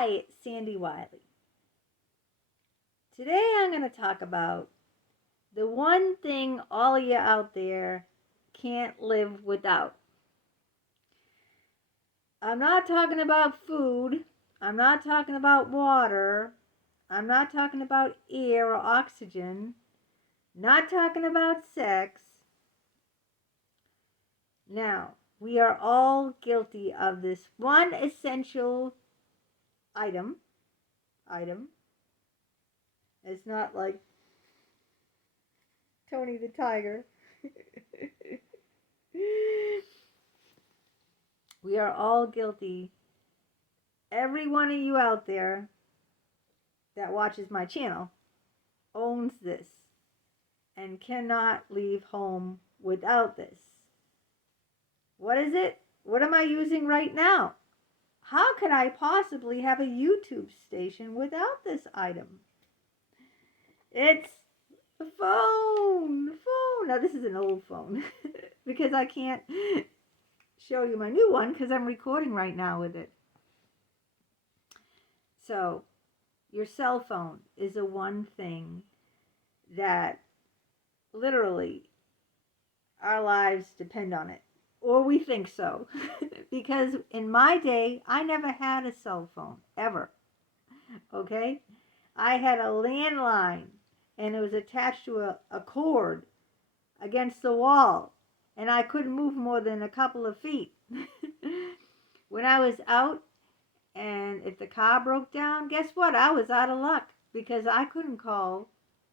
Hi, it's Sandy Wiley. Today I'm going to talk about the one thing all of you out there can't live without. I'm not talking about food. I'm not talking about water. I'm not talking about air or oxygen. Not talking about sex. Now, we are all guilty of this one essential item. It's not like Tony the Tiger. We are all guilty. Every one of you out there that watches my channel owns this and cannot leave home without this. What is it? What am I using right now? How could I possibly have a YouTube station without this item? It's a phone. Now this is an old phone because I can't show you my new one because I'm recording right now with it. So, your cell phone is the one thing that literally our lives depend on it. Or we think so. Because in my day, I never had a cell phone, ever. Okay? I had a landline, and it was attached to a cord against the wall, and I couldn't move more than a couple of feet. When I was out, and if the car broke down, guess what? I was out of luck because I couldn't call,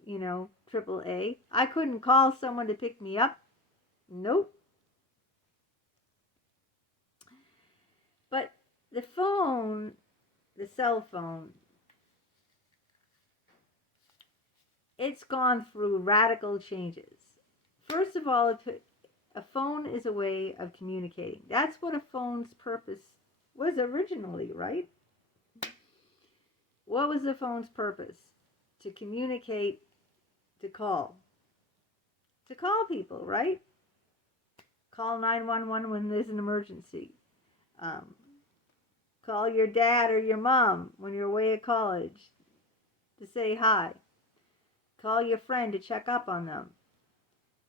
AAA. I couldn't call someone to pick me up. Nope. But the phone, the cell phone, it's gone through radical changes. First of all, a phone is a way of communicating. That's what a phone's purpose was originally, right? What was the phone's purpose? To communicate, to call. To call people, right? Call 911 when there's an emergency. Call your dad or your mom when you're away at college to say hi. Call your friend to check up on them.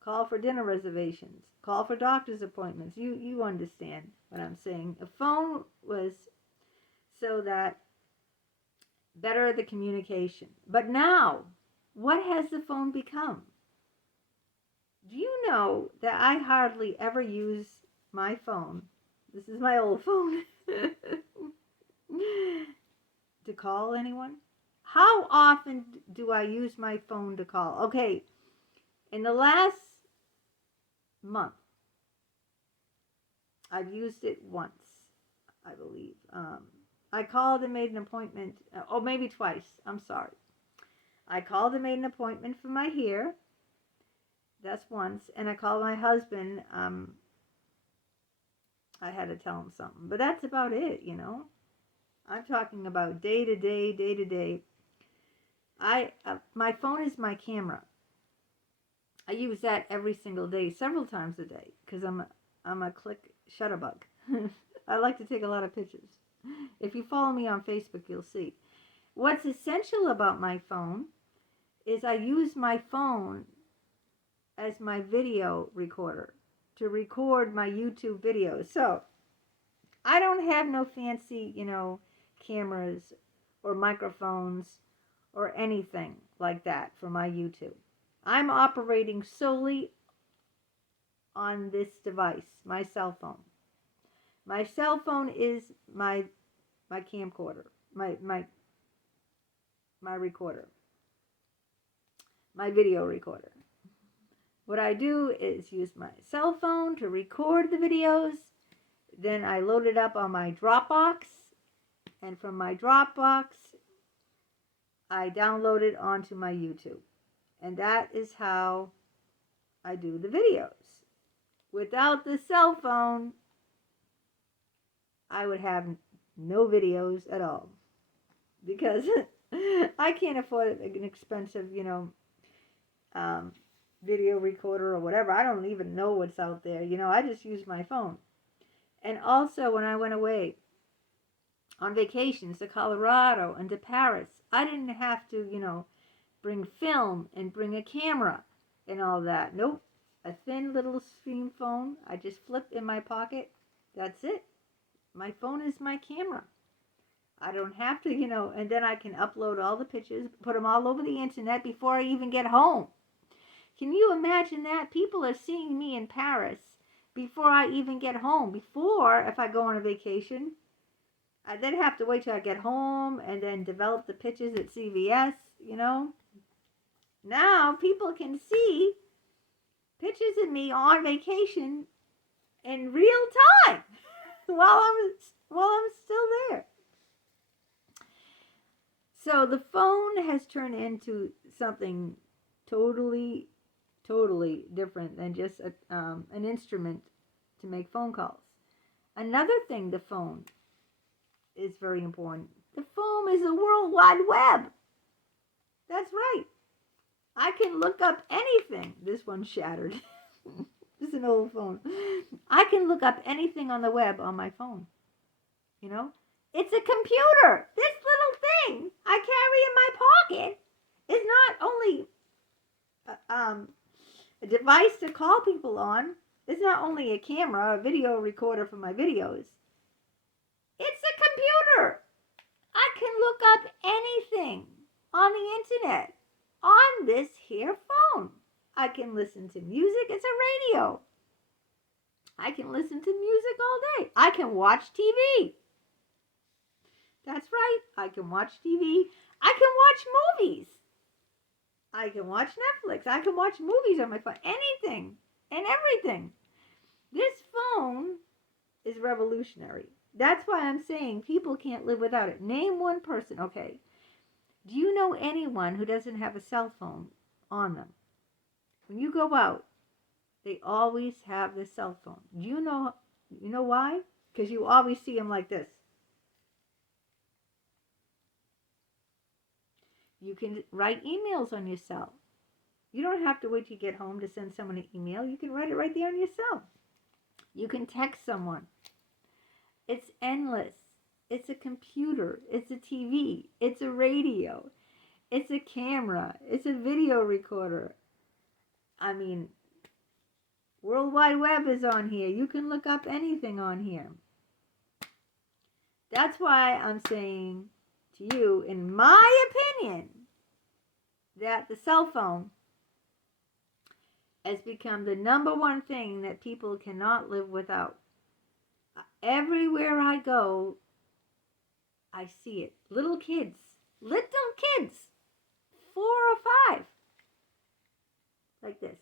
Call for dinner reservations. Call for doctor's appointments. You understand what I'm saying. A phone was so that better the communication. But now, what has the phone become? Do you know that I hardly ever use my phone? This is my old phone. To call anyone? How often do I use my phone to call? Okay, in the last month, I've used it once, I believe. I called and made an appointment, maybe twice, I'm sorry. I called and made an appointment for my hair. That's once. And I called my husband. I had to tell him something. But that's about it, I'm talking about day to day. My phone is my camera. I use that every single day, several times a day, because I'm a click shutterbug. I like to take a lot of pictures. If you follow me on Facebook, you'll see. What's essential about my phone is I use my phone as my video recorder to record my YouTube videos. So I don't have no fancy, cameras or microphones or anything like that for my YouTube. I'm operating solely on this device, my cell phone. My cell phone is my camcorder, my recorder, my video recorder. What I do is use my cell phone to record the videos. Then I load it up on my Dropbox. And from my Dropbox, I download it onto my YouTube. And that is how I do the videos. Without the cell phone, I would have no videos at all. Because I can't afford an expensive, video recorder or whatever. I don't even know what's out there. I just use my phone. And also, when I went away, on vacations to Colorado and to Paris. I didn't have to, bring film and bring a camera and all that. Nope. A thin little screen phone. I just flip in my pocket. That's it. My phone is my camera. I don't have to, and then I can upload all the pictures, put them all over the internet before I even get home. Can you imagine that? People are seeing me in Paris before I even get home. Before, if I go on a vacation, I then have to wait till I get home and then develop the pictures at CVS, Now people can see pictures of me on vacation in real time while I'm still there. So the phone has turned into something totally different than just an instrument to make phone calls. Another thing, the phone is very important. The phone is a World Wide Web. That's right. I can look up anything. This one's shattered. This is an old phone. I can look up anything on the web on my phone. It's a computer. This little thing I carry in my pocket is not only a device to call people on. It's not only a camera, a video recorder for my videos. It's a computer. I can look up anything on the internet on this here phone. I can listen to music. It's a radio. I can listen to music all day. I can watch TV. That's right. I can watch TV. I can watch movies. I can watch Netflix. I can watch movies on my phone. Anything and everything. This phone is revolutionary. That's why I'm saying people can't live without it. Name one person. Okay. Do you know anyone who doesn't have a cell phone on them? When you go out, they always have the cell phone. Do you know why? Because you always see them like this. You can write emails on your cell. You don't have to wait till you get home to send someone an email. You can write it right there on your cell. You can text someone. It's endless. It's a computer. It's a TV. It's a radio. It's a camera. It's a video recorder. I mean, World Wide Web is on here. You can look up anything on here. That's why I'm saying to you, in my opinion, that the cell phone has become the number one thing that people cannot live without. Everywhere I go, I see it. Little kids, 4 or 5, like this.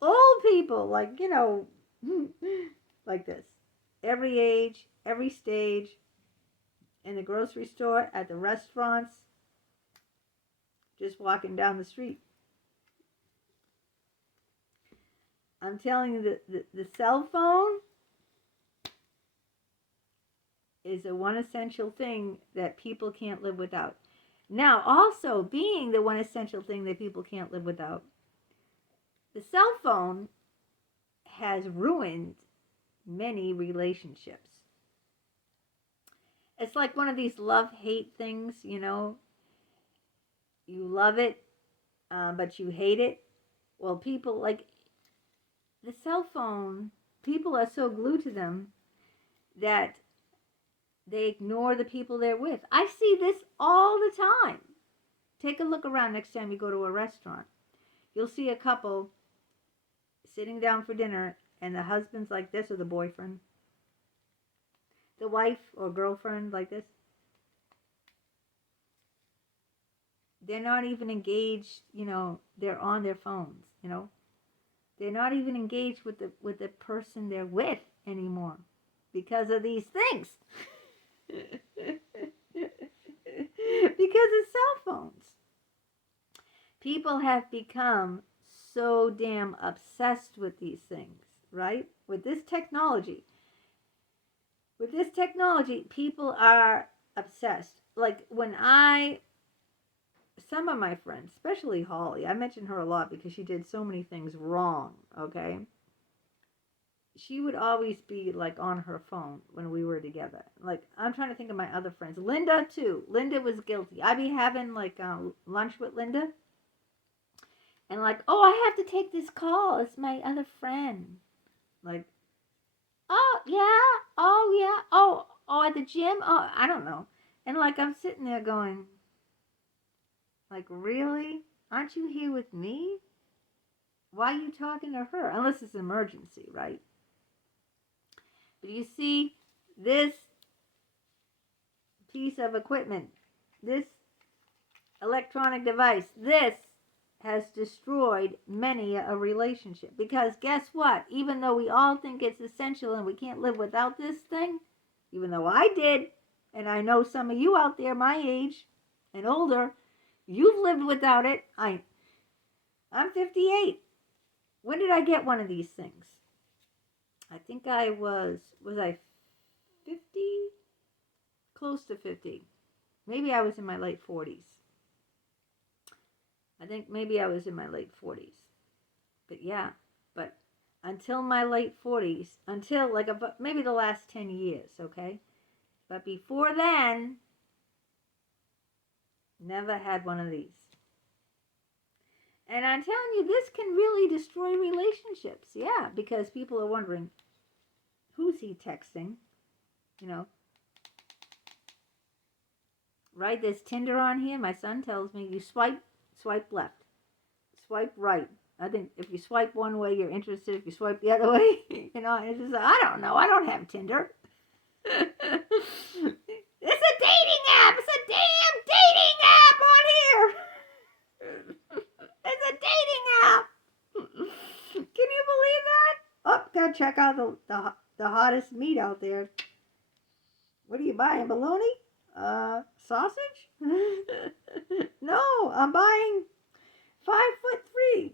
Old people, like this. Every age, every stage, in the grocery store, at the restaurants, just walking down the street. I'm telling you, the cell phone is the one essential thing that people can't live without. Now, also being the one essential thing that people can't live without, the cell phone has ruined many relationships. It's like one of these love-hate things, You love it, but you hate it. Well, people like the cell phone, people are so glued to them that they ignore the people they're with. I see this all the time. Take a look around next time you go to a restaurant. You'll see a couple sitting down for dinner, and the husband's like this, or the boyfriend. The wife or girlfriend like this. They're not even engaged, they're on their phones, They're not even engaged with the person they're with anymore because of these things. Because of cell phones. People have become so damn obsessed with these things, right? With this technology, people are obsessed. Like some of my friends, especially Holly, I mention her a lot because she did so many things wrong, okay? she would always be like on her phone when we were together. Like, I'm trying to think of my other friends. Linda too. Linda was guilty. I'd be having like lunch with Linda, and like, oh, I have to take this call. It's my other friend. Like, oh yeah, oh yeah, oh at the gym. Oh, I don't know. And like, I'm sitting there going, like, really? Aren't you here with me? Why are you talking to her? Unless it's an emergency, right? But you see, this piece of equipment, this electronic device, this has destroyed many a relationship. Because guess what? Even though we all think it's essential and we can't live without this thing, even though I did, and I know some of you out there my age and older, you've lived without it. I'm 58. When did I get one of these things? I think I was I 50? Close to 50. Maybe I was in my late 40s. I think maybe I was in my late 40s. But yeah, but until my late 40s, until like maybe the last 10 years, okay? But before then, never had one of these. And I'm telling you, this can really destroy relationships. Yeah, because people are wondering, who's he texting? You know, right? There's Tinder on here. My son tells me you swipe left, swipe right. I think if you swipe one way, you're interested. If you swipe the other way, you know, it's just, I don't know. I don't have Tinder. It's a dating app. It's a damn dating app on here. It's a dating app. Can you believe that? Oh, gotta check out the hottest meat out there. What are you buying? Bologna? Sausage? No, I'm buying 5'3".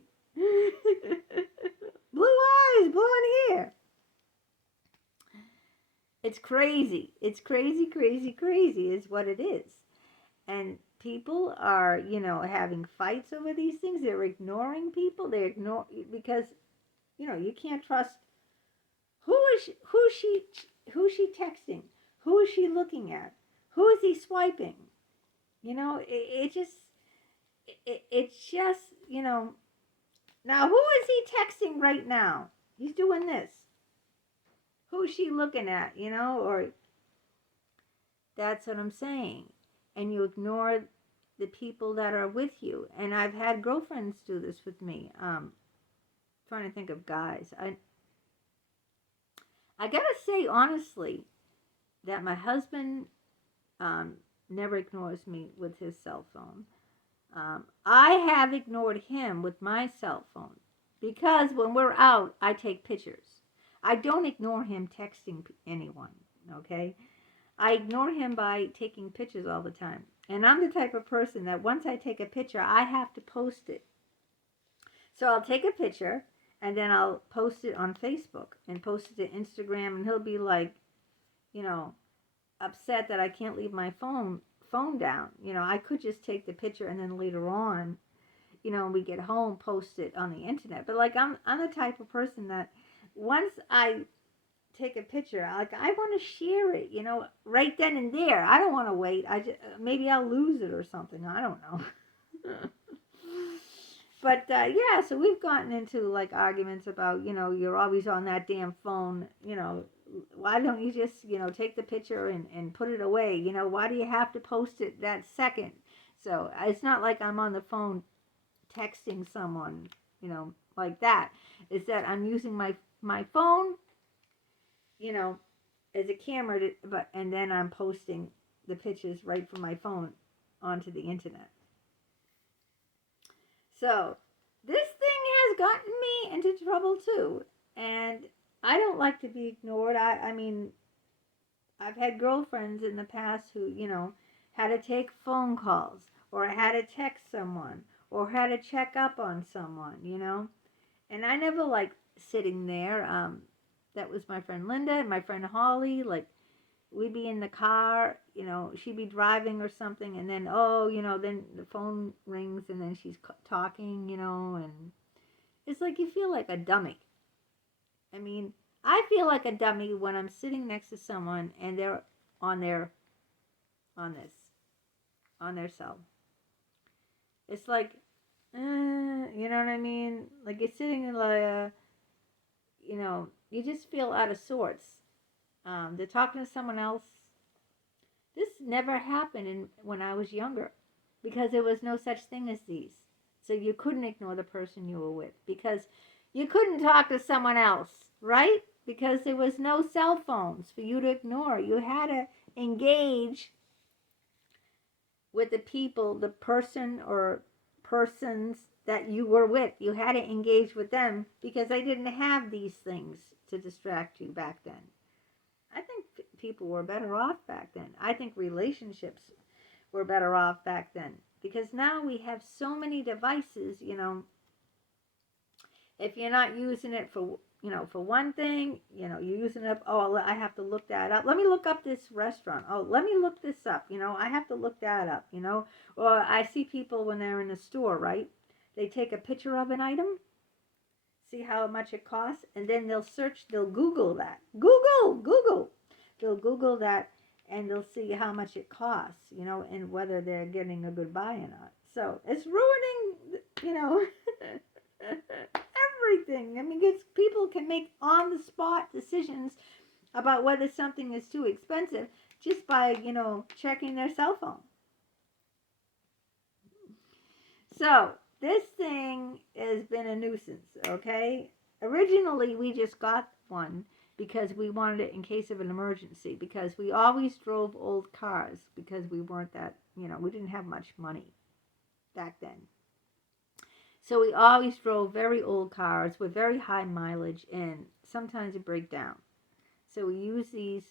Blue eyes, blonde hair. It's crazy. It's crazy, crazy, crazy is what it is. And people are, you know, having fights over these things. They're ignoring people. They ignore because, you know, you can't trust who's she texting? Who is she looking at? Who is he swiping? You know, it's just, you know, now who is he texting right now? He's doing this. Who's she looking at, you know, or that's what I'm saying. And you ignore the people that are with you. And I've had girlfriends do this with me. Trying to think of guys. I gotta say honestly that my husband never ignores me with his cell phone. I have ignored him with my cell phone because when we're out, I take pictures. I don't ignore him texting anyone, okay? I ignore him by taking pictures all the time. And I'm the type of person that once I take a picture, I have to post it. So I'll take a picture and then I'll post it on Facebook and post it to Instagram, and he'll be like, you know, upset that I can't leave my phone down. You know, I could just take the picture and then later on, you know, when we get home, post it on the internet. But like I'm the type of person that once I take a picture, like I want to share it, you know, right then and there. I don't want to wait. Maybe I'll lose it or something. I don't know. But yeah, so we've gotten into like arguments about, you know, you're always on that damn phone, you know, why don't you just, you know, take the picture and put it away? You know, why do you have to post it that second? So it's not like I'm on the phone texting someone, you know, like that. It's that I'm using my phone, you know, as a camera, and then I'm posting the pictures right from my phone onto the internet. So this thing has gotten me into trouble too, and I don't like to be ignored. I mean, I've had girlfriends in the past who, you know, had to take phone calls or had to text someone or had to check up on someone, you know, and I never liked sitting there. That was my friend Linda and my friend Holly. Like, we'd be in the car, you know, she'd be driving or something, and then, oh, you know, then the phone rings, and then she's talking, you know, and it's like you feel like a dummy. I mean, I feel like a dummy when I'm sitting next to someone and they're on their on this on their cell. It's like, you know what I mean? Like you're sitting in like you just feel out of sorts. They're talking to someone else. This never happened when I was younger because there was no such thing as these. So you couldn't ignore the person you were with because you couldn't talk to someone else, right? Because there was no cell phones for you to ignore. You had to engage with the people, the person or persons that you were with. You had to engage with them because they didn't have these things to distract you back then. I think people were better off back then. I think relationships were better off back then because now we have so many devices, if you're not using it for one thing, you're using it, oh, I have to look that up. Let me look up this restaurant. Oh, let me look this up. I have to look that up, Or I see people when they're in a store, right? They take a picture of an item, see how much it costs, and then they'll Google that. Google. They'll Google that and they'll see how much it costs, and whether they're getting a good buy or not. So it's ruining, everything. I mean, people can make on the spot decisions about whether something is too expensive just by, checking their cell phone. So this thing has been a nuisance, okay? Originally, we just got one because we wanted it in case of an emergency, because we always drove old cars because we weren't that, we didn't have much money back then. So we always drove very old cars with very high mileage, and sometimes it break down. So we use these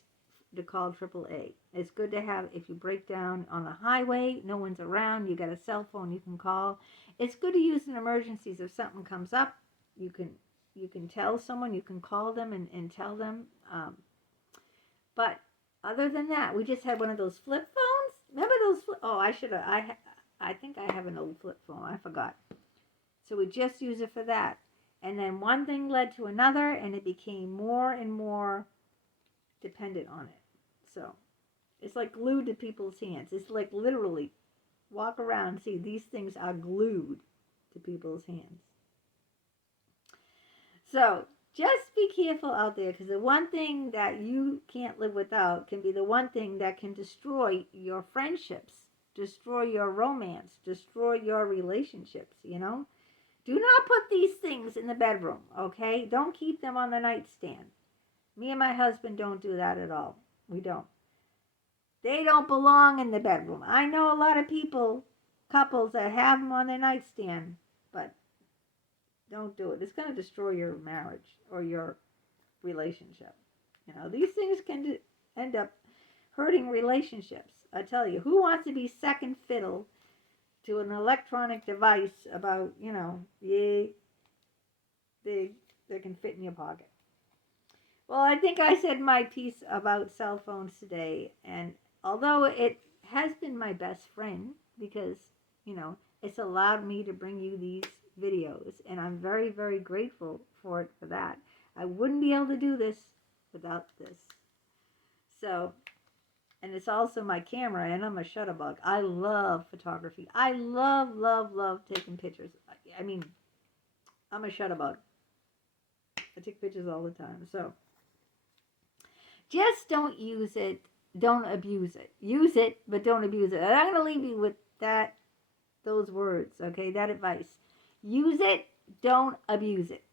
to call AAA. It's good to have if you break down on the highway, no one's around, you got a cell phone you can call. It's good to use in emergencies. If something comes up, you can tell someone, you can call them and tell them. But other than that, we just had one of those flip phones. Remember those? I think I have an old flip phone. I forgot. So we just use it for that. And then one thing led to another, and it became more and more dependent on it. So it's like glued to people's hands. It's like literally walk around and see these things are glued to people's hands. So just be careful out there, because the one thing that you can't live without can be the one thing that can destroy your friendships, destroy your romance, destroy your relationships, Do not put these things in the bedroom, okay? Don't keep them on the nightstand. Me and my husband don't do that at all. We don't. They don't belong in the bedroom. I know a lot of couples that have them on their nightstand, but don't do it. It's going to destroy your marriage or your relationship. These things can end up hurting relationships. I tell you, who wants to be second fiddle to an electronic device about, they can fit in your pocket? Well, I think I said my piece about cell phones today, and although it has been my best friend because, it's allowed me to bring you these videos, and I'm very, very grateful for it for that. I wouldn't be able to do this without this. So, and it's also my camera, and I'm a shutterbug. I love photography. I love, love, love taking pictures. I mean, I'm a shutterbug. I take pictures all the time. So, just don't use it. Don't abuse it. Use it, but don't abuse it. And I'm going to leave you with those words, okay? That advice. Use it. Don't abuse it.